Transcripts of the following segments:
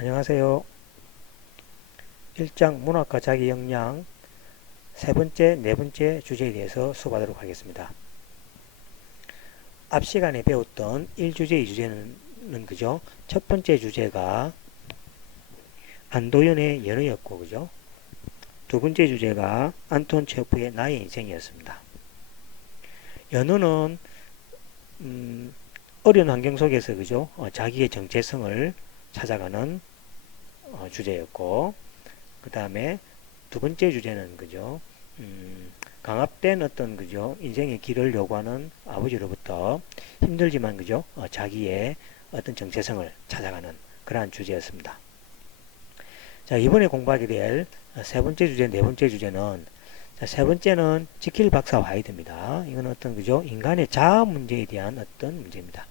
안녕하세요. 1장 문학과 자기 역량 세 번째, 네 번째 주제에 대해서 수업하도록 하겠습니다. 앞 시간에 배웠던 1주제, 2주제는 그죠? 첫 번째 주제가 안도연의 연애였고, 그죠? 두 번째 주제가 안톤 체호프의 나의 인생이었습니다. 연애는 어려운 환경 속에서 그죠? 자기의 정체성을 찾아가는 주제였고, 그 다음에 두 번째 주제는 그죠? 강압된 어떤 그죠? 인생의 길을 요구하는 아버지로부터 힘들지만 그죠? 자기의 어떤 정체성을 찾아가는 그러한 주제였습니다. 자, 이번에 공부하게 될 세 번째 주제, 네 번째 주제는 자, 세 번째는 지킬 박사 화이드입니다. 이건 어떤 그죠? 인간의 자아 문제에 대한 어떤 문제입니다.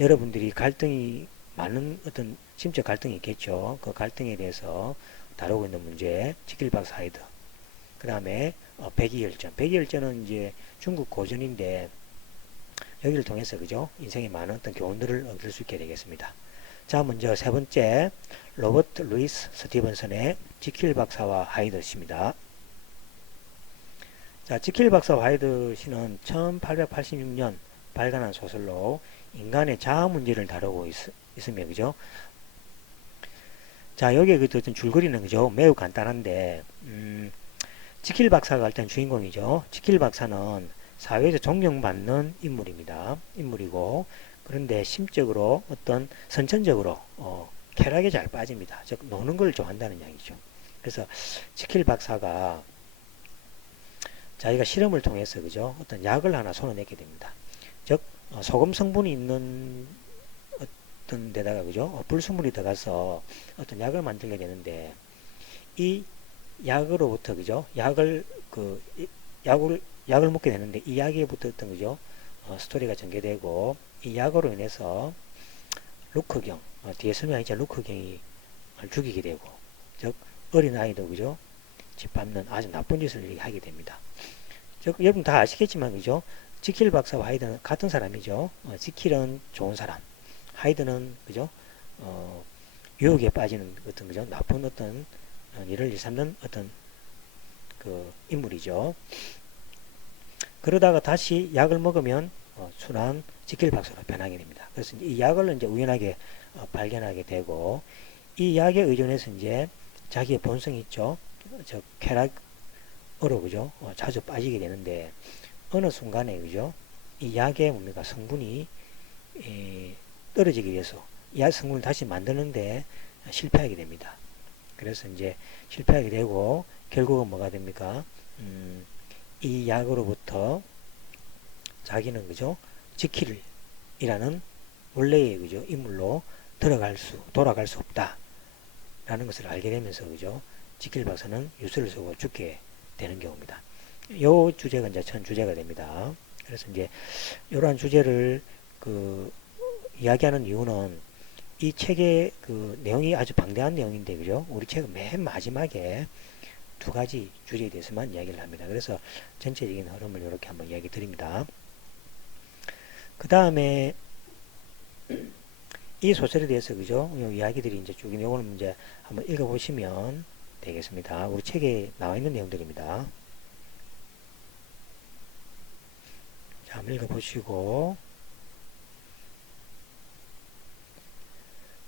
여러분들이 갈등이 많은 어떤 심적 갈등이 있겠죠. 그 갈등에 대해서 다루고 있는 문제, 지킬 박사 화이드. 그 다음에 백이열전. 백이열전은 이제 중국 고전인데 여기를 통해서 그죠? 인생에 많은 어떤 교훈들을 얻을 수 있게 되겠습니다. 자, 먼저 세 번째 로버트 루이스 스티븐슨의 지킬 박사와 하이드 씨입니다. 자, 지킬 박사와 하이드 씨는 1886년 발간한 소설로 인간의 자아 문제를 다루고 있으며 그죠? 자, 여기에 그 어떤 줄거리는 그죠? 매우 간단한데 지킬 박사가 일단 주인공이죠. 지킬 박사는 사회에서 존경받는 인물이고, 그런데 심적으로 어떤 선천적으로 쾌락에 잘 빠집니다. 즉 노는 걸 좋아한다는 이야기죠. 그래서 지킬 박사가 자기가 실험을 통해서 그죠? 어떤 약을 하나 손에 내게 됩니다. 즉 소금 성분이 있는 어떤 데다가 그죠? 불순물이 들어가서 어떤 약을 만들게 되는데 이 약으로부터 그죠? 약을 먹게 되는데 이 약에 붙었던 그죠? 스토리가 전개되고 이 약으로 인해서 루크경 뒤에 설명했죠. 루크경이 죽이게 되고 즉 어린 아이도 그죠? 짓밟는 아주 나쁜 짓을 하게 됩니다. 즉 여러분 다 아시겠지만 그죠? 지킬 박사와 하이드는 같은 사람이죠. 지킬은 좋은 사람, 하이드는 그죠? 유혹에 빠지는 어떤 그죠? 나쁜 어떤 일을 일삼는 어떤 그 인물이죠. 그러다가 다시 약을 먹으면 순한 지킬 박사로 변하게 됩니다. 그래서 이 약을 이제 우연하게 발견하게 되고 이 약에 의존해서 이제 자기의 본성이 있죠. 저 쾌락으로 그죠? 자주 빠지게 되는데 어느 순간에 그죠? 이 약의 뭡니까 성분이 떨어지기 위해서 약 성분을 다시 만드는데 실패하게 됩니다. 그래서 이제 실패하게 되고 결국은 뭐가 됩니까? 이 약으로부터 자기는 그죠? 지킬이라는 원래의 그죠? 인물로 돌아갈 수 없다라는 것을 알게 되면서 그죠? 지킬 박사는 유서를 쓰고 죽게 되는 경우입니다. 요 주제가 이제 전 주제가 됩니다. 그래서 이제 이러한 주제를 그 이야기하는 이유는 이 책의 그 내용이 아주 방대한 내용인데 그죠? 우리 책은 맨 마지막에 두 가지 주제에 대해서만 이야기를 합니다. 그래서 전체적인 흐름을 이렇게 한번 이야기 드립니다. 그 다음에 이 소설에 대해서 그죠? 이 이야기들이 이제 쭉 요거는 이제 한번 읽어보시면 되겠습니다. 우리 책에 나와 있는 내용들입니다. 자, 한번 읽어보시고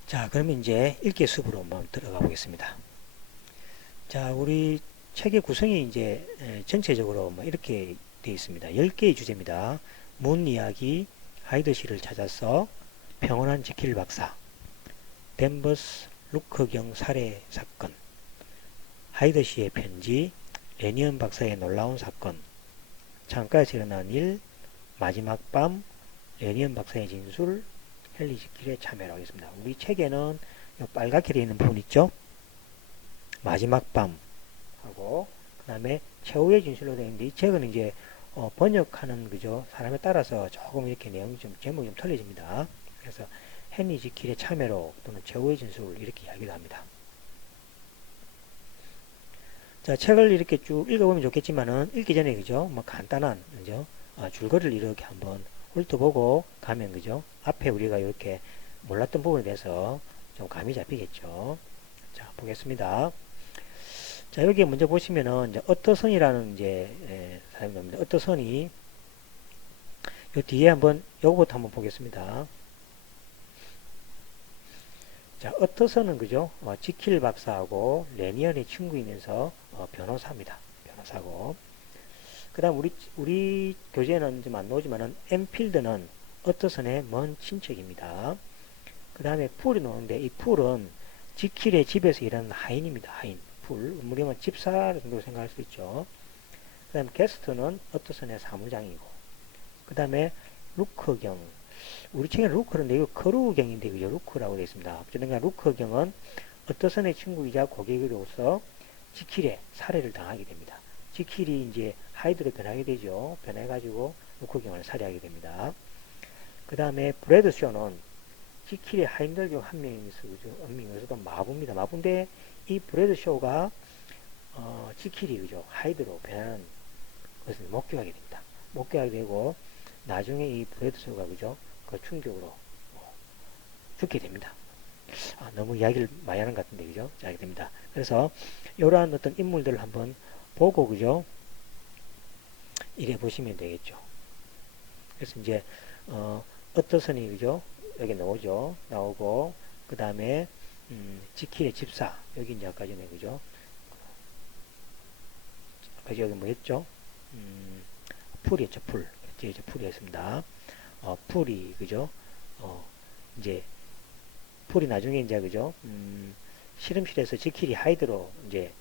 자, 그러면 이제 읽기 수업으로 한번 들어가 보겠습니다. 자, 우리 책의 구성이 이제 전체적으로 뭐 이렇게 되어 있습니다. 10개의 주제입니다. 문 이야기, 하이드시를 찾아서, 평온한 지킬 박사, 댄버스 루크경 살해 사건, 하이드시의 편지, 레니언 박사의 놀라운 사건, 창가에서 일어난 일, 마지막 밤, 레니언 박사의 진술, 헨리 지킬의 참여라고 하겠습니다. 우리 책에는 빨갛게 되어 있는 부분 있죠? 마지막 밤 하고 그 다음에 최후의 진술로 되어 있는데 이 책은 이제 번역하는 그죠 사람에 따라서 조금 이렇게 내용이 좀 제목이 좀 틀려집니다. 그래서 헨리 지킬의 참여로 또는 최후의 진술 이렇게 이야기를 합니다. 자, 책을 이렇게 쭉 읽어보면 좋겠지만은 읽기 전에 그죠 뭐 간단한 그죠 줄거리를 이렇게 한번 훑어보고 가면 그죠 앞에 우리가 이렇게 몰랐던 부분에 대해서 좀 감이 잡히겠죠. 자, 보겠습니다. 자, 여기 먼저 보시면은 이제 어떠선이라는 이제 사람이 나옵니다. 어떠선이 요 뒤에 한번 요거부터 한번 보겠습니다. 자, 어떠선은 그죠? 지킬 박사하고 레니언의 친구이면서 변호사입니다. 변호사고. 그다음 우리 교재는 좀 안 나오지만은 엠필드는 어떠선의 먼 친척입니다. 그 다음에 풀이 나오는데 이 풀은 지킬의 집에서 일하는 하인입니다. 하인. 풀. 우리는 집사 정도 생각할 수 있죠. 그 다음에 게스트는 어떠선의 사무장이고. 그 다음에 루크경. 우리 책에는 루크인데 이거 커루경인데 그죠? 루크라고 되어 있습니다. 어쨌든 루크경은 어떠선의 친구이자 고객으로서 지킬의 살해를 당하게 됩니다. 지킬이 이제 하이드로 변하게 되죠. 변해가지고 루크경을 살해하게 됩니다. 그 다음에 브래드쇼는 지킬의 하인들 중 한 명이서도 마부입니다. 마부인데 이 브래드쇼가 지킬이 그죠? 하이드로 변하는 것을 목격하게 됩니다. 목격하게 되고 나중에 이 브래드쇼가 그죠? 그 충격으로 죽게 됩니다. 너무 이야기를 많이 하는 것 같은데 그죠? 알게 됩니다. 그래서 이러한 어떤 인물들을 한번 보고 그죠? 이래 보시면 되겠죠. 그래서 이제 어떠선이 그죠? 여기 나오죠. 나오고 그 다음에 지킬의 집사 여기 이제 아까 전에 그죠? 아까 여기 뭐였죠? 풀이었죠. 풀. 이제 풀이었습니다. 풀이 그죠? 이제 풀이 나중에 이제 그죠? 실험실에서 지킬이 하이드로 이제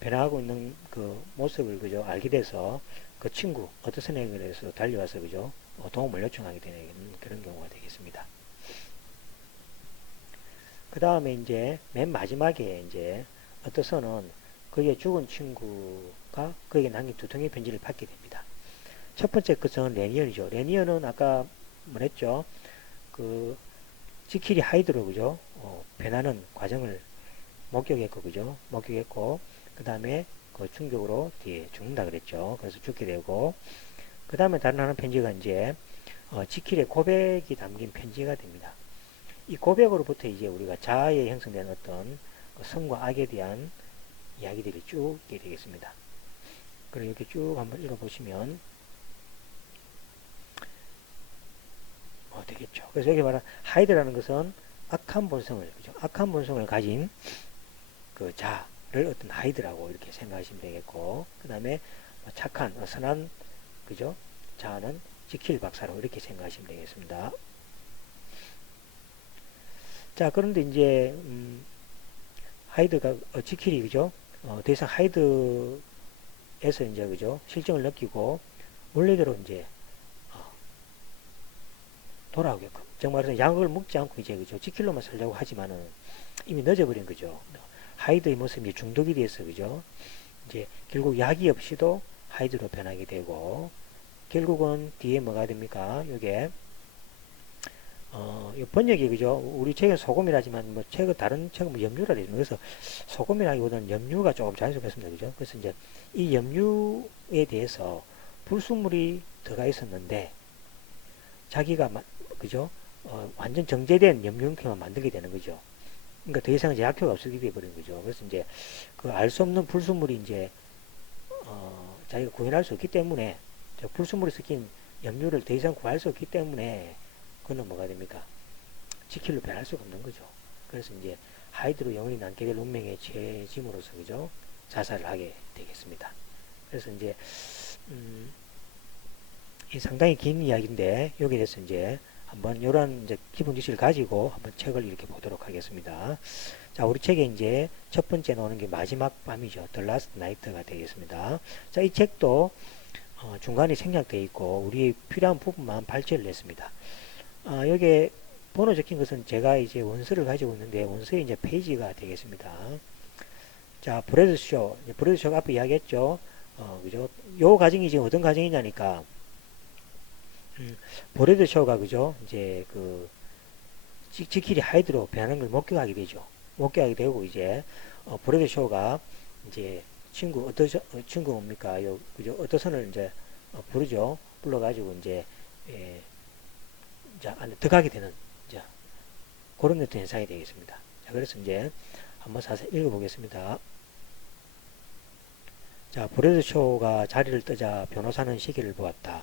변화하고 있는 그 모습을 그죠? 알게 돼서 그 친구 어떠선에게서 달려와서 그죠? 도움을 요청하게 되는 그런 경우가 되겠습니다. 그 다음에 이제 맨 마지막에 이제 어떠선은 그의 죽은 친구가 그에게 남긴 두 통의 편지를 받게 됩니다. 첫 번째 것은 레니언이죠. 레니언은 아까 뭐랬죠? 그 지킬이 하이드로 그죠? 변하는 과정을 목격했고 그죠? 목격했고 그 다음에 그 충격으로 뒤에 죽는다 그랬죠. 그래서 죽게 되고 그 다음에 다른 하나 편지가 이제 지킬의 고백이 담긴 편지가 됩니다. 이 고백으로부터 이제 우리가 자아에 형성된 어떤 선과 악에 대한 이야기들이 쭉 있게 되겠습니다. 그리고 이렇게 쭉 한번 읽어보시면 되겠죠. 그래서 여기 말한 하이드라는 것은 악한 본성을, 그죠? 악한 본성을 가진 그 자를 어떤 하이드라고 이렇게 생각하시면 되겠고, 그 다음에 착한, 선한, 그죠? 자는 지킬 박사로 이렇게 생각하시면 되겠습니다. 자, 그런데 이제, 하이드가, 지킬이, 그죠? 더 이상 하이드에서 이제, 그죠? 실정을 느끼고, 원래대로 이제, 돌아오게끔. 정말 약을 먹지 않고 이제, 그죠? 지킬로만 살려고 하지만은 이미 늦어버린 거죠. 하이드의 모습이 중독이 돼서, 그죠? 이제, 결국 약이 없이도 하이드로 변하게 되고, 결국은 뒤에 뭐가 됩니까? 요게, 번역이, 그죠? 우리 책은 소금이라지만, 뭐, 다른 책은 뭐 염료라 되죠. 그래서 소금이라기보다는 염류가 조금 자연스럽습니다. 그죠? 그래서 이제 이 염류에 대해서 불순물이 들어가 있었는데, 자기가, 그죠? 완전 정제된 염료형태만 만들게 되는 거죠. 그러니까 더 이상 이제 약효가 없게 되어버린 거죠. 그래서 이제 그 알 수 없는 불순물이 이제, 자기가 구현할 수 없기 때문에, 불순물이 섞인 염료를 더 이상 구할 수 없기 때문에, 그는 뭐가 됩니까? 지킬로 변할 수가 없는 거죠. 그래서 이제 하이드로 영원히 남게 될 운명에 처해짐으로써 그죠? 자살을 하게 되겠습니다. 그래서 이제 이 상당히 긴 이야기인데 여기에 대해서 이제 한번 이런 이제 기본 지식을 가지고 한번 책을 이렇게 보도록 하겠습니다. 자, 우리 책에 이제 첫 번째 나오는 게 마지막 밤이죠. The Last Night가 되겠습니다. 자, 이 책도 중간에 생략되어 있고 우리 필요한 부분만 발췌를 했습니다. 여기에 번호 적힌 것은 제가 이제 원서를 가지고 있는데 원서의 이제 페이지가 되겠습니다. 자, 브래드쇼가 앞에 이야기했죠. 그죠? 요 가정이 지금 어떤 가정이냐니까, 브래드쇼가 그죠? 이제 그 지킬이 하이드로 변하는 걸 목격하게 되죠. 목격하게 되고 이제 브래드쇼가 이제 친구 뭡니까? 그죠? 어떠선을 이제 부르죠. 불러가지고 이제 자, 안에 들어가게 되는, 자, 그런 어떤 현상이 되겠습니다. 자, 그래서 이제 한번 사서 읽어보겠습니다. 자, 브래드쇼가 자리를 뜨자 변호사는 시계를 보았다.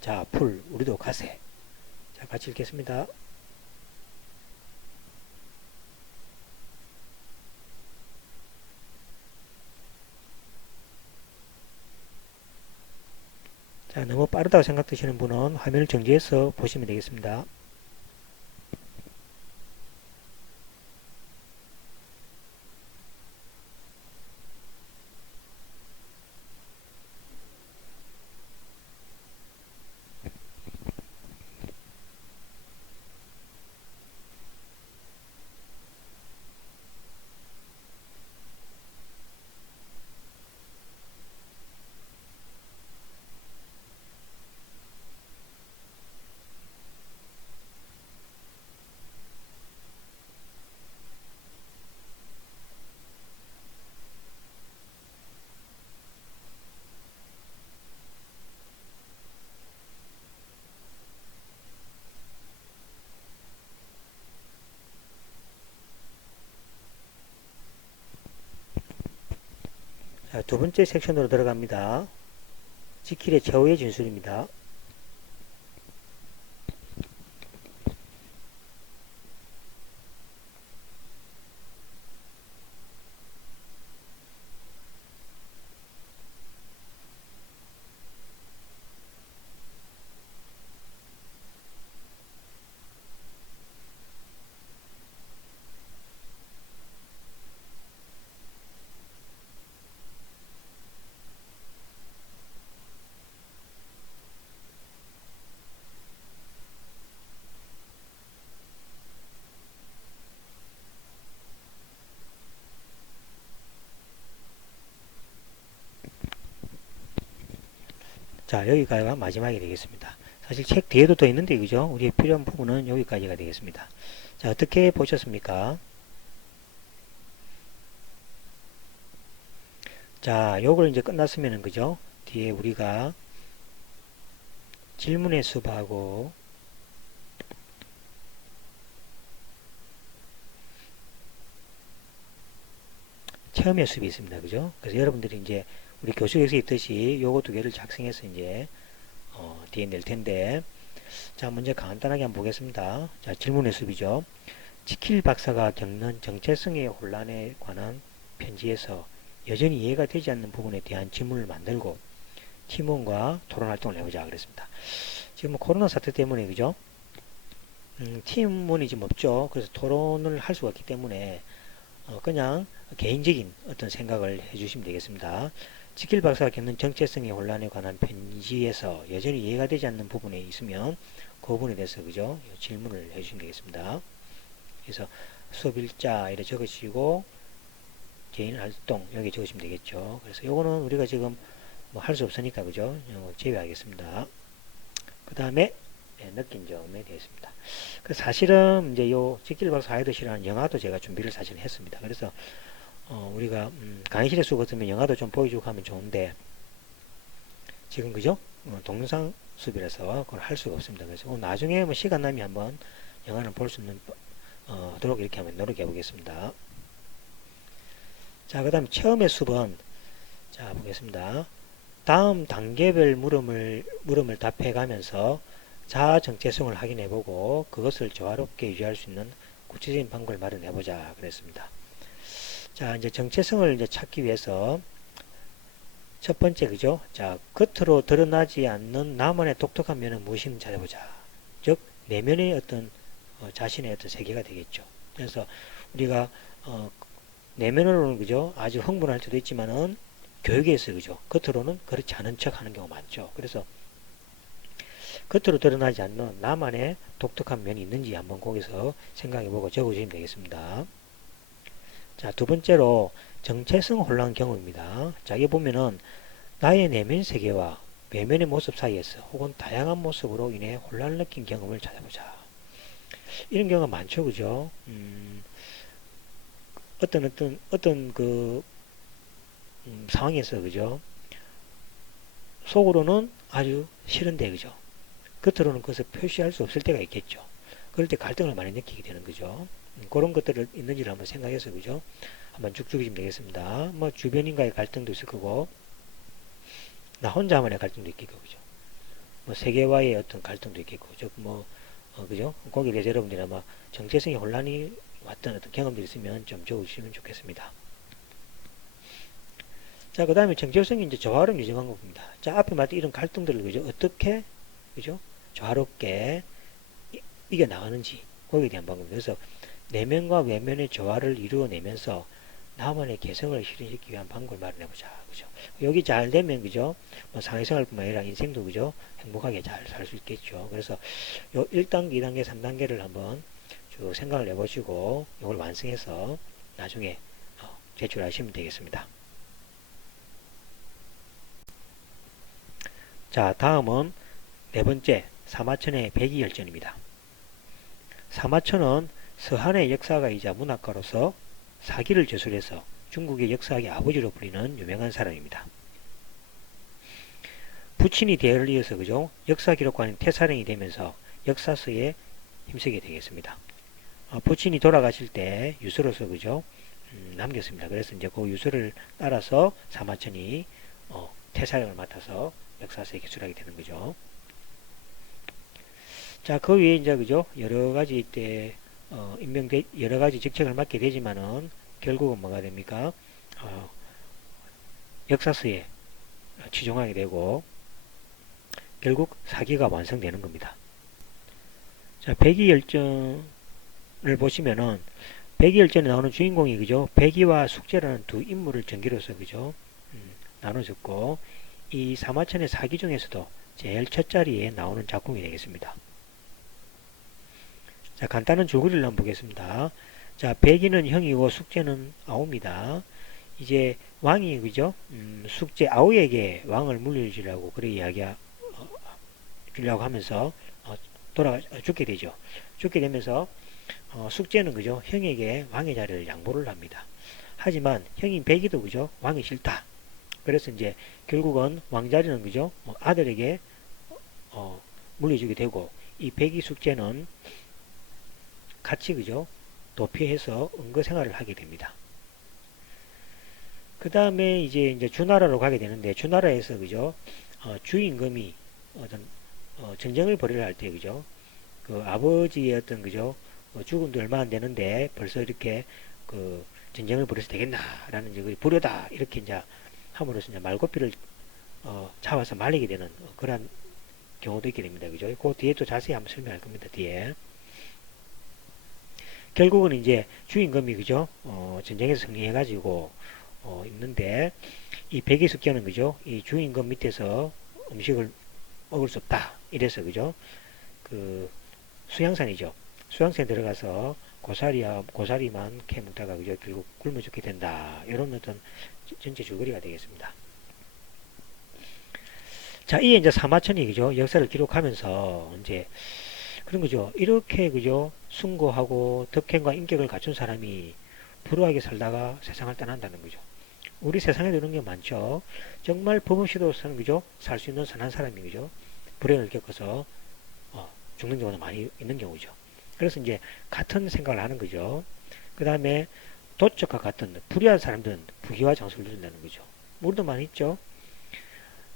자, 풀, 우리도 가세. 자, 같이 읽겠습니다. 자, 너무 빠르다고 생각되시는 분은 화면을 정지해서 보시면 되겠습니다. 자, 두 번째 섹션으로 들어갑니다. 지킬의 최후의 진술입니다. 자, 여기가 마지막이 되겠습니다. 사실 책 뒤에도 더 있는데, 그죠? 우리의 필요한 부분은 여기까지가 되겠습니다. 자, 어떻게 보셨습니까? 자, 요걸 이제 끝났으면은, 그죠? 뒤에 우리가 질문의 숲하고 체험의 숲이 있습니다. 그죠? 그래서 여러분들이 이제 우리 교수에서 있듯이 요거 두 개를 작성해서 이제 뒤에 낼 텐데, 자, 먼저 간단하게 한번 보겠습니다. 자, 질문의 숲이죠. 지킬 박사가 겪는 정체성의 혼란에 관한 편지에서 여전히 이해가 되지 않는 부분에 대한 질문을 만들고 팀원과 토론 활동을 해보자 그랬습니다. 지금 뭐 코로나 사태 때문에 그죠? 팀원이 지금 없죠. 그래서 토론을 할 수가 없기 때문에 그냥 개인적인 어떤 생각을 해주시면 되겠습니다. 지킬 박사가 겪는 정체성의 혼란에 관한 편지에서 여전히 이해가 되지 않는 부분에 있으면 그 부분에 대해서 그죠? 질문을 해주시면 되겠습니다. 그래서 수업 일자 이렇게 적으시고 개인 활동 여기 적으시면 되겠죠. 그래서 요거는 우리가 지금 뭐 할 수 없으니까 그죠? 제외하겠습니다. 그 다음에 느낀 점에 대해서입니다. 그 사실은 이제 요 지킬 박사 하이드시라는 영화도 제가 준비를 사실 했습니다. 그래서 우리가 강의실에 수 같으면 영화도 좀 보여주고 하면 좋은데 지금 그죠? 동영상 수업이라서 그걸 할 수가 없습니다. 그래서 나중에 뭐 시간 나면 한번 영화를 볼 수 있는 하도록 이렇게 한번 노력해 보겠습니다. 자, 그 다음 체험의 수업은 자 보겠습니다. 다음 단계별 물음을 답해 가면서 자아 정체성을 확인해 보고 그것을 조화롭게 유지할 수 있는 구체적인 방법을 마련해 보자 그랬습니다. 자, 이제 정체성을 이제 찾기 위해서 첫 번째 그죠? 자, 겉으로 드러나지 않는 나만의 독특한 면은 무엇인지 찾아보자. 즉 내면의 어떤 자신의 어떤 세계가 되겠죠. 그래서 우리가 내면으로는 그죠? 아주 흥분할 수도 있지만은 교육에서 그죠? 겉으로는 그렇지 않은 척 하는 경우가 많죠. 그래서 겉으로 드러나지 않는 나만의 독특한 면이 있는지 한번 거기서 생각해보고 적어주시면 되겠습니다. 자, 두 번째로 정체성 혼란 경험입니다. 자, 여기 보면은 나의 내면 세계와 외면의 모습 사이에서 혹은 다양한 모습으로 인해 혼란을 느낀 경험을 찾아보자. 이런 경우가 많죠, 그죠? 어떤 그 상황에서 그죠? 속으로는 아주 싫은데 그죠? 겉으로는 그것을 표시할 수 없을 때가 있겠죠. 그럴 때 갈등을 많이 느끼게 되는 거죠. 그런 것들을 있는지를 한번 생각해서 그죠? 한번 쭉 죽이시면 되겠습니다. 뭐 주변인과의 갈등도 있을 거고 나 혼자만의 갈등도 있겠고 그죠? 뭐 세계와의 어떤 갈등도 있겠고 즉뭐 그죠? 거기에 대해서 여러분들이 아마 정체성의 혼란이 왔던 어떤 경험들이 있으면 좀 적으시면 좋겠습니다. 자, 그 다음에 정체성이 이제 조화로운 유지 방법입니다. 자, 앞에 말했던 이런 갈등들을 그죠? 어떻게 그죠? 조화롭게 이겨 나가는지 거기에 대한 방법. 그래서 내면과 외면의 조화를 이루어내면서 나만의 개성을 실현시키기 위한 방법을 마련해보자. 그죠? 여기 잘 되면, 그죠? 뭐 사회생활뿐만 아니라 인생도, 그죠? 행복하게 잘 살 수 있겠죠. 그래서 요 1단계, 2단계, 3단계를 한번 쭉 생각을 해보시고, 이걸 완성해서 나중에 제출하시면 되겠습니다. 자, 다음은 네 번째, 사마천의 백이열전입니다. 사마천은 서한의 역사가이자 문학가로서 사기를 저술해서 중국의 역사학의 아버지로 불리는 유명한 사람입니다. 부친이 대열을 이어서 그죠? 역사 기록관인 태사령이 되면서 역사서에 힘쓰게 되겠습니다. 부친이 돌아가실 때 유서로서 그죠? 남겼습니다. 그래서 이제 그 유서를 따라서 사마천이 태사령을 맡아서 역사서에 기술하게 되는 거죠. 자, 그 위에 이제 그죠? 여러 가지 때 여러 가지 직책을 맡게 되지만은 결국은 뭐가 됩니까? 역사서에 취종하게 되고 결국 사기가 완성되는 겁니다. 자, 백이열전을 보시면은 백이열전에 나오는 주인공이 그죠? 백이와 숙제라는 두 인물을 전기로서 그죠? 나눠졌고 이 사마천의 사기 중에서도 제일 첫 자리에 나오는 작품이 되겠습니다. 자, 간단한 줄거리를 한번 보겠습니다. 자, 백이는 형이고 숙제는 아우입니다. 이제 왕이 그죠? 숙제 아우에게 왕을 물려주려고 그래 주려고 하면서 죽게 되죠. 죽게 되면서 숙제는 그죠? 형에게 왕의 자리를 양보를 합니다. 하지만 형인 백이도 그죠? 왕이 싫다. 그래서 이제 결국은 왕자리는 그죠? 아들에게 물려주게 되고 이 백이 숙제는 같이 그죠? 도피해서 은거 생활을 하게 됩니다. 그 다음에 이제 주나라로 가게 되는데 주나라에서 그죠? 주임금이 어떤 전쟁을 벌이려 할 때 그죠? 그 아버지의 어떤 그죠? 죽은 지 얼마 안 되는데 벌써 이렇게 그 전쟁을 벌여서 되겠나라는 이제 불효다 이렇게 이제 함으로써 이제 말고삐를 잡아서 말리게 되는 그런 경우도 있게 됩니다. 그죠? 그 뒤에 또 자세히 한번 설명할 겁니다. 뒤에. 결국은 이제 주임금이 그죠? 전쟁에서 승리해가지고 있는데 이 백이숙제는 그죠? 이 주임금 밑에서 음식을 먹을 수 없다. 이래서 그죠? 그 수양산이죠. 수양산에 들어가서 고사리만 캐 먹다가 그죠? 결국 굶어 죽게 된다. 이런 어떤 전체 줄거리가 되겠습니다. 자, 이게 이제 사마천이 그죠? 역사를 기록하면서 이제 그런 거죠. 이렇게 그죠? 숭고하고 덕행과 인격을 갖춘 사람이 불우하게 살다가 세상을 떠난다는 거죠. 우리 세상에도 이런 게 많죠. 정말 법 없이도서는 그죠? 살 수 있는 선한 사람이 그죠? 불행을 겪어서 죽는 경우도 많이 있는 경우죠. 그래서 이제 같은 생각을 하는 거죠. 그 다음에 도적과 같은 불의한 사람들은 부귀와 장수를 누린다는 거죠. 우리도 많이 있죠.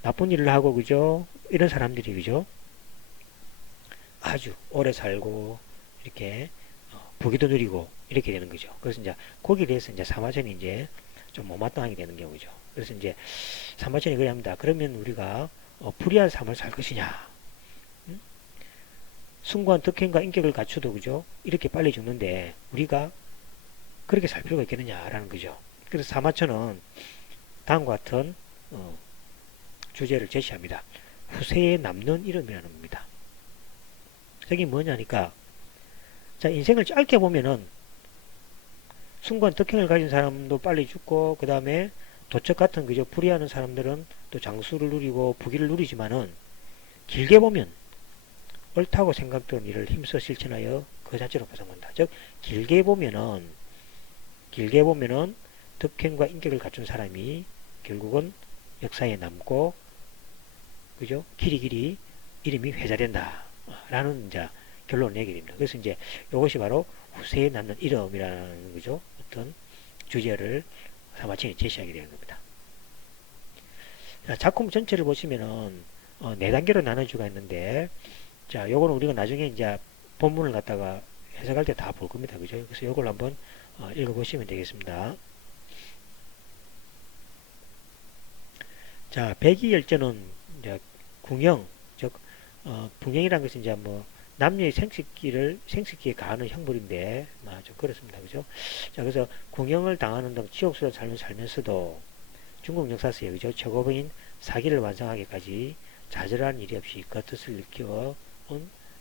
나쁜 일을 하고 그죠? 이런 사람들이 그죠? 아주 오래 살고 이렇게 부귀도 누리고 이렇게 되는 거죠. 그래서 이제 거기에 대해서 이제 사마천이 이제 좀 못마땅하게 되는 경우죠. 그래서 이제 사마천이 그래 합니다. 그러면 우리가 불의한 삶을 살 것이냐? 숭고한 덕행과 인격을 갖추도 그죠? 이렇게 빨리 죽는데 우리가 그렇게 살 필요가 있겠느냐라는 거죠. 그래서 사마천은 다음과 같은 주제를 제시합니다. 후세에 남는 이름이라는 겁니다. 저게 뭐냐니까 자 인생을 짧게 보면은 숭고한 덕행을 가진 사람도 빨리 죽고 그 다음에 도적 같은 그저 불의하는 사람들은 또 장수를 누리고 부귀를 누리지만은 길게 보면 옳다고 생각되는 일을 힘써 실천하여 그 자체로 보상한다. 즉 길게 보면은 덕행과 인격을 갖춘 사람이 결국은 역사에 남고 그죠? 길이 이름이 회자된다. 라는 이제 결론을 내게 됩니다. 그래서 이제 이것이 바로 후세에 낳는 이름이라는 거죠. 어떤 주제를 사마천이 제시하게 되는 겁니다. 자, 작품 전체를 보시면은 네 단계로 나눠주가 있는데, 자, 요거는 우리가 나중에 이제 본문을 갖다가 해석할 때 다 볼 겁니다. 그죠? 그래서 요걸 한번 읽어보시면 되겠습니다. 자, 백이열전은 이제 궁형, 즉 궁형이라는 것은 이제 뭐 남녀의 생식기에 가하는 형벌인데, 좀 그렇습니다. 그죠? 자, 그래서 궁형을 당하는 등 지옥스러운 삶을 살면서도 중국 역사서에 그죠? 최고봉인 사기를 완성하기까지 좌절한 일이 없이 그 뜻을 느껴온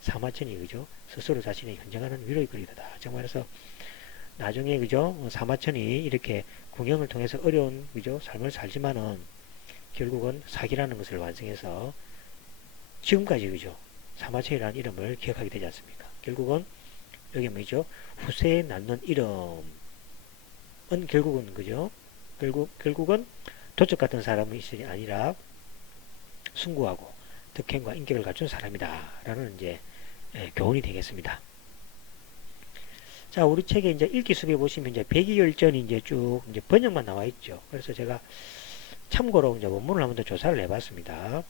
사마천이 그죠? 스스로 자신의 현장하는 위로의 글이다. 정말해서 나중에 그죠? 사마천이 이렇게 궁형을 통해서 어려운 그죠? 삶을 살지만은 결국은 사기라는 것을 완성해서 지금까지 그죠? 사마천이라는 이름을 기억하게 되지 않습니까? 결국은 여기 뭐죠? 후세에 낳는 이름은 결국은 그죠? 결국은 도적 같은 사람이 아니라 숭고하고 덕행과 인격을 갖춘 사람이다. 라는 이제 교훈이 되겠습니다. 자, 우리 책에 이제 읽기 수업에 보시면 이제 백이열전이 이제 쭉 이제 번역만 나와 있죠. 그래서 제가 참고로 이제 원문을 한번 더 조사를 해봤습니다.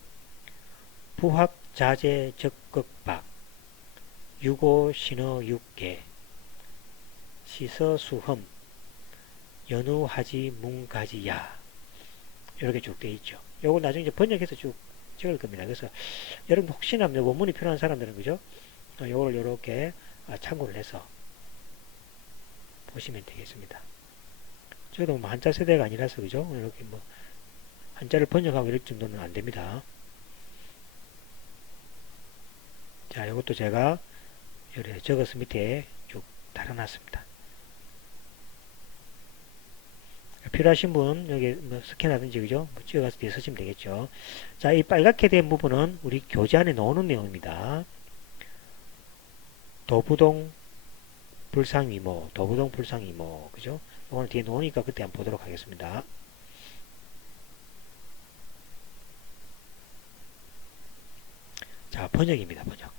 부학 자재 적극박 유고 신어 육계 시서 수험 연우하지 뭉가지야 이렇게 쭉 되어 있죠. 요걸 나중에 이제 번역해서 쭉 찍을 겁니다. 그래서 여러분 혹시나 원문이 필요한 사람들은 그죠? 요걸 요렇게 참고를 해서 보시면 되겠습니다. 저도 뭐 한자 세대가 아니라서 그죠? 이렇게 뭐 한자를 번역하고 이럴 정도는 안 됩니다. 자, 이것도 제가 이렇게 적어서 밑에 쭉 달아놨습니다. 필요하신 분 여기 뭐 스캔하든지 그죠? 뭐 찍어가서 뒤에 쓰시면 되겠죠. 자, 이 빨갛게 된 부분은 우리 교재 안에 나오는 내용입니다. 도부동 불상이모, 도부동 불상이모, 그죠? 오늘 뒤에 놓으니까 그때 한번 보도록 하겠습니다. 자, 번역입니다, 번역.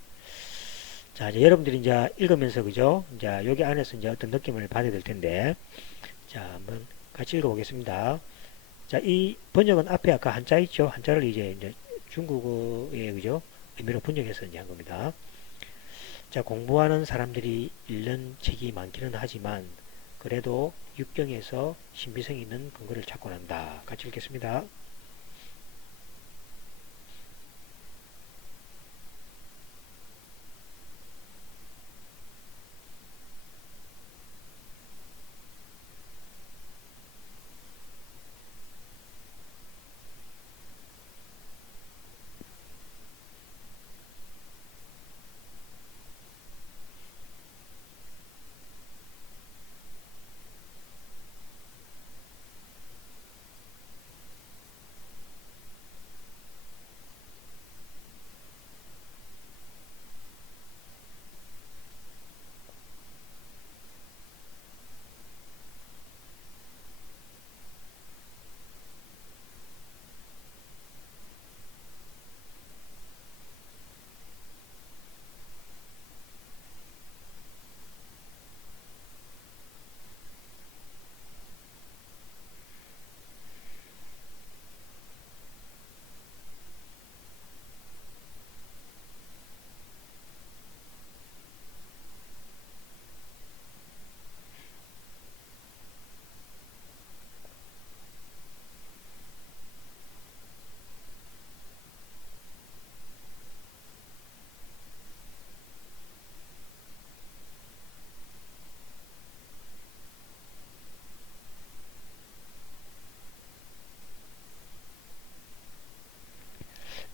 자, 이제 여러분들이 이제 읽으면서, 그죠? 이제 여기 안에서 이제 어떤 느낌을 받아야 될 텐데, 자, 한번 같이 읽어보겠습니다. 자, 이 번역은 앞에 아까 한자 있죠? 한자를 이제 중국어의, 그죠? 의미로 번역해서 이제 한 겁니다. 자, 공부하는 사람들이 읽는 책이 많기는 하지만 그래도 육경에서 신비성 있는 근거를 찾곤 한다. 같이 읽겠습니다.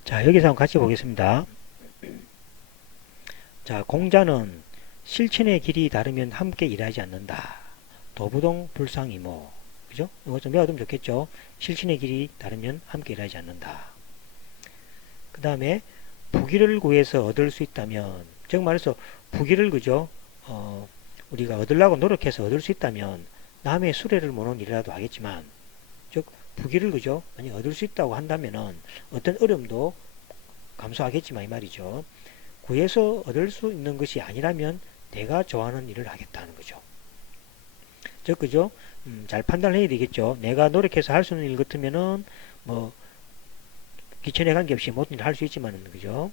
자, 여기서 한번 같이 보겠습니다. 자, 공자는 실천의 길이 다르면 함께 일하지 않는다. 도부동 불상이모. 그죠? 이거 좀 외워두면 좋겠죠? 실천의 길이 다르면 함께 일하지 않는다. 그 다음에 부귀를 구해서 얻을 수 있다면, 즉 말해서 부귀를 그죠? 우리가 얻으려고 노력해서 얻을 수 있다면 남의 수레를 모는 일이라도 하겠지만, 즉 부귀를 그죠? 만약 얻을 수 있다고 한다면은 어떤 어려움도 감수하겠지만 이 말이죠. 구해서 얻을 수 있는 것이 아니라면 내가 좋아하는 일을 하겠다는 거죠. 즉, 그죠? 잘 판단해야 되겠죠. 내가 노력해서 할 수 있는 일 같으면은, 뭐, 기천에 관계없이 모든 일을 할 수 있지만은, 그죠?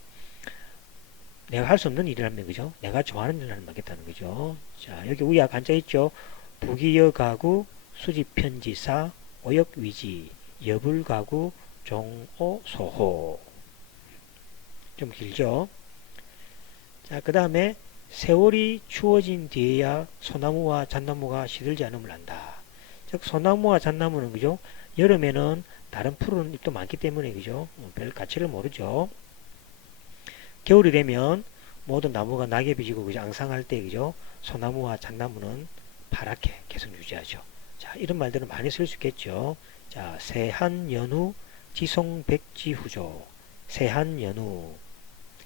내가 할 수 없는 일을 하면, 그죠? 내가 좋아하는 일을 하겠다는 거죠. 자, 여기 위약 한자 있죠? 부기여가구, 수집편지사, 오역위지, 여불가구, 종오소호. 좀 길죠? 자, 그 다음에 세월이 추워진 뒤에야 소나무와 잣나무가 시들지 않음을 안다. 즉, 소나무와 잣나무는, 그죠? 여름에는 다른 푸른 잎도 많기 때문에, 그죠? 별 가치를 모르죠. 겨울이 되면 모든 나무가 낙엽이 지고, 그죠? 앙상할 때, 그죠? 소나무와 잣나무는 파랗게 계속 유지하죠. 자, 이런 말들은 많이 쓸 수 있겠죠. 자, 세한연후 지송백지후조. 세한연후.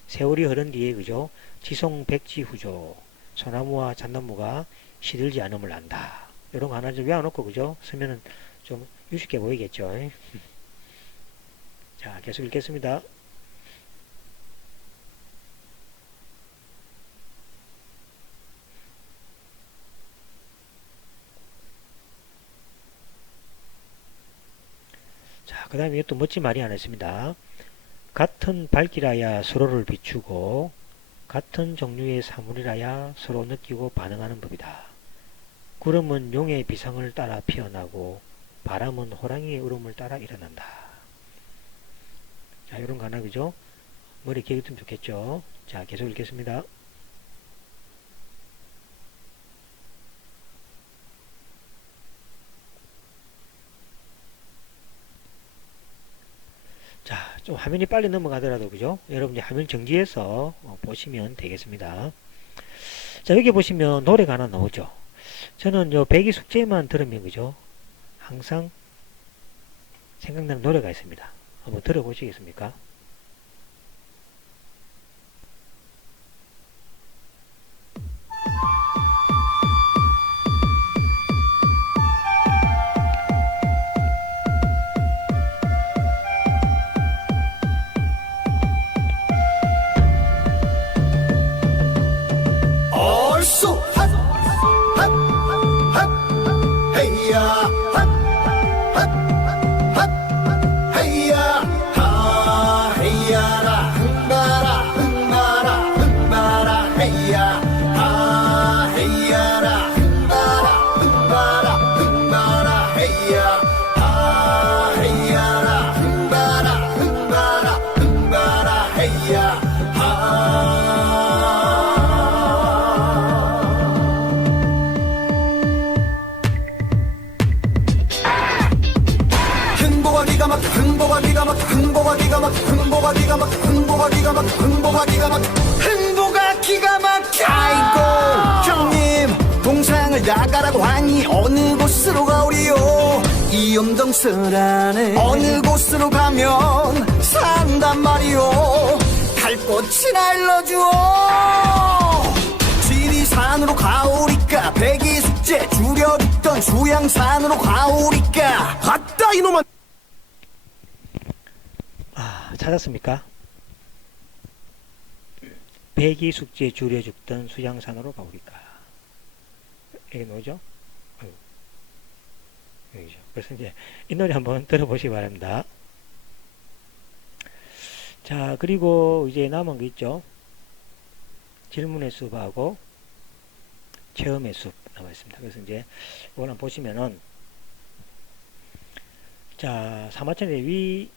세월이 흐른 뒤에, 그죠? 지송백지후조. 소나무와 잣나무가 시들지 않음을 안다. 이런 거 하나 좀 외워놓고, 그죠? 쓰면은 좀 유식해 보이겠죠. 자, 계속 읽겠습니다. 자, 그 다음에 또 멋진 말이 하나 있습니다. 같은 밝기라야 서로를 비추고 같은 종류의 사물이라야 서로 느끼고 반응하는 법이다. 구름은 용의 비상을 따라 피어나고 바람은 호랑이의 울음을 따라 일어난다. 자, 이런 거 하나, 그죠? 머리에 기억이 좀 좋겠죠? 자, 계속 읽겠습니다. 자, 좀 화면이 빨리 넘어가더라도, 그죠? 여러분이 화면 정지해서 보시면 되겠습니다. 자, 여기 보시면 노래가 하나 나오죠. 저는 요 배기 숙제만 들으면, 그죠? 항상 생각나는 노래가 있습니다. 한번 들어보시겠습니까? 얼쑤 핫, 핫, 핫, 헤이야 핫, 핫, 핫, 헤이야 하 헤이야라 흥바라 흥바라 흥바라 헤이야 하 헤이야라 흥바라 흥바라 흥바라 헤이야 하 헤이야라 흥바라 흥바라 흥바라 헤이야 흥보가 기가 막혀 흥보가 기가 막혀 흥보가 기가 막혀 흥보가 기가 막혀 흥보가 기가 막혀 흥보가 기가 막혀 흥보가 기가 막혀 아이고 형님 동상을 나가라고 하니 어느 곳으로 가오리요 이 엄동설안에 어느 곳으로 가면 산단 말이요 달꽃이나 일러주오 지리산으로 가오리까 백이숙제 줄여듣던 수양산으로 가오리까 아따 이놈아 아, 찾았습니까? 배기 숙제 줄여 죽던 수양산으로 가오리까. 여기 뭐죠? 여기죠. 그래서 이제 이 노래 한번 들어보시기 바랍니다. 자, 그리고 이제 남은 거 있죠? 질문의 숲하고 체험의 숲 남아있습니다. 그래서 이제 이걸 한번 보시면은 자, 사마천의 위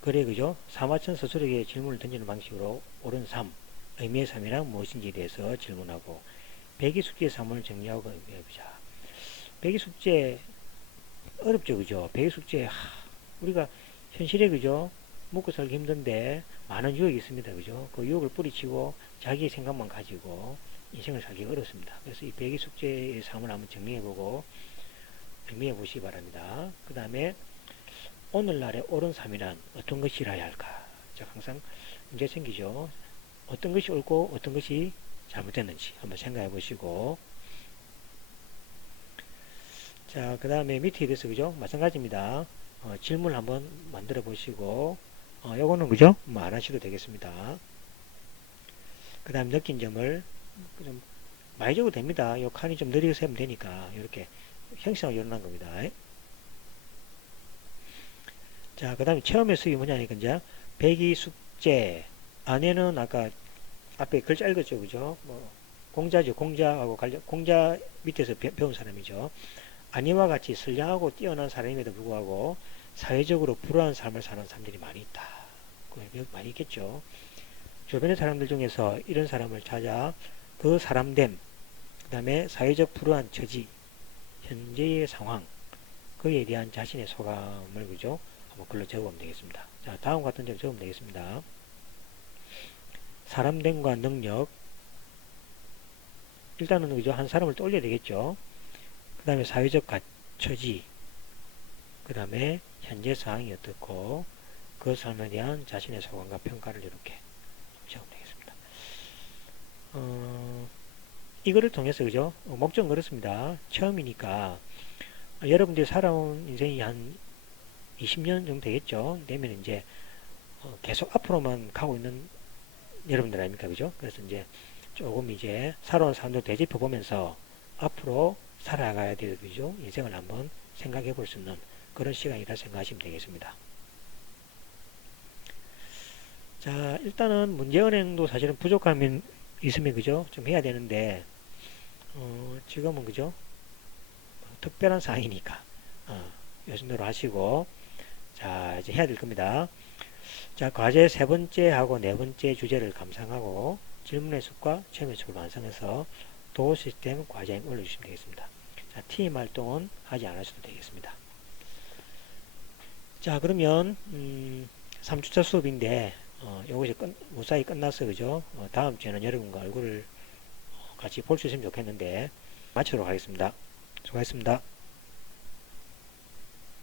그래, 그죠? 사마천 스스로에게 질문을 던지는 방식으로 옳은 삶, 의미의 삶이란 무엇인지에 대해서 질문하고 배기 숙제 삶을 정리하고 의미해보자. 배기 숙제 어렵죠, 그죠? 배기 숙제 우리가 현실에, 그죠? 먹고 살기 힘든데 많은 유혹이 있습니다, 그죠? 그 유혹을 뿌리치고 자기의 생각만 가지고 인생을 살기가 어렵습니다. 그래서 이 배기 숙제의 삶을 한번 정리해보고 의미해 보시기 바랍니다. 그 다음에 오늘날의 옳은 삶이란 어떤 것이라야 할까? 자, 항상 문제 생기죠. 어떤 것이 옳고 어떤 것이 잘못됐는지 한번 생각해 보시고, 자, 그 다음에 밑에 대해서, 그죠? 마찬가지입니다. 질문 한번 만들어 보시고, 요거는, 그죠? 뭐 안 하셔도 되겠습니다. 그 다음 느낀 점을 좀 많이 적어도 됩니다. 요 칸이 좀 느리게 세면 되니까 이렇게 형식상으로 일어난 겁니다. 자, 그 다음에 체험의 수익이 뭐냐니까 이제 배기 숙제 안에는 아까 앞에 글자 읽었죠, 그죠? 뭐 공자죠, 공자하고 관련 공자 밑에서 배운 사람이죠. 아니와 같이 선량하고 뛰어난 사람임에도 불구하고 사회적으로 불우한 삶을 사는 사람들이 많이 있다. 많이 있겠죠. 주변의 사람들 중에서 이런 사람을 찾아 그 사람됨, 그 다음에 사회적 불우한 처지, 현재의 상황, 그에 대한 자신의 소감을 그죠? 한번 글로 적어보면 되겠습니다. 자, 다음 같은 대로 적으면 되겠습니다. 사람됨과 능력, 일단은 그죠? 한 사람을 떠올려야 되겠죠. 그 다음에 사회적 처지, 그 다음에 현재 상황이 어떻고 그 삶에 대한 자신의 소감과 평가를 이렇게 적으면 되겠습니다. 이거를 통해서 그죠? 목적은 그렇습니다. 처음이니까 여러분들이 살아온 인생이 한 20년 정도 되겠죠. 되면 이제 계속 앞으로만 가고 있는 여러분들 아닙니까, 그죠? 그래서 이제 조금 이제 살아온 사람들 되짚어 보면서 앞으로 살아가야 될 그죠? 인생을 한번 생각해 볼 수 있는 그런 시간이라 생각하시면 되겠습니다. 자, 일단은 문제은행도 사실은 부족함이 있으면 그죠? 좀 해야 되는데 지금은 그죠? 특별한 상황이니까 요 정도로 하시고 자, 이제 해야 될 겁니다. 자, 과제 세 번째하고 네 번째 주제를 감상하고 질문의 숫과 체험의 숫을 완성해서 도어 시스템 과제에 올려주시면 되겠습니다. 자, 팀 활동은 하지 않으셔도 되겠습니다. 자, 그러면 3주차 수업인데 요것이 무사히 끝났어, 그죠? 다음 주에는 여러분과 얼굴을 같이 볼 수 있으면 좋겠는데 마치도록 하겠습니다. 수고하셨습니다.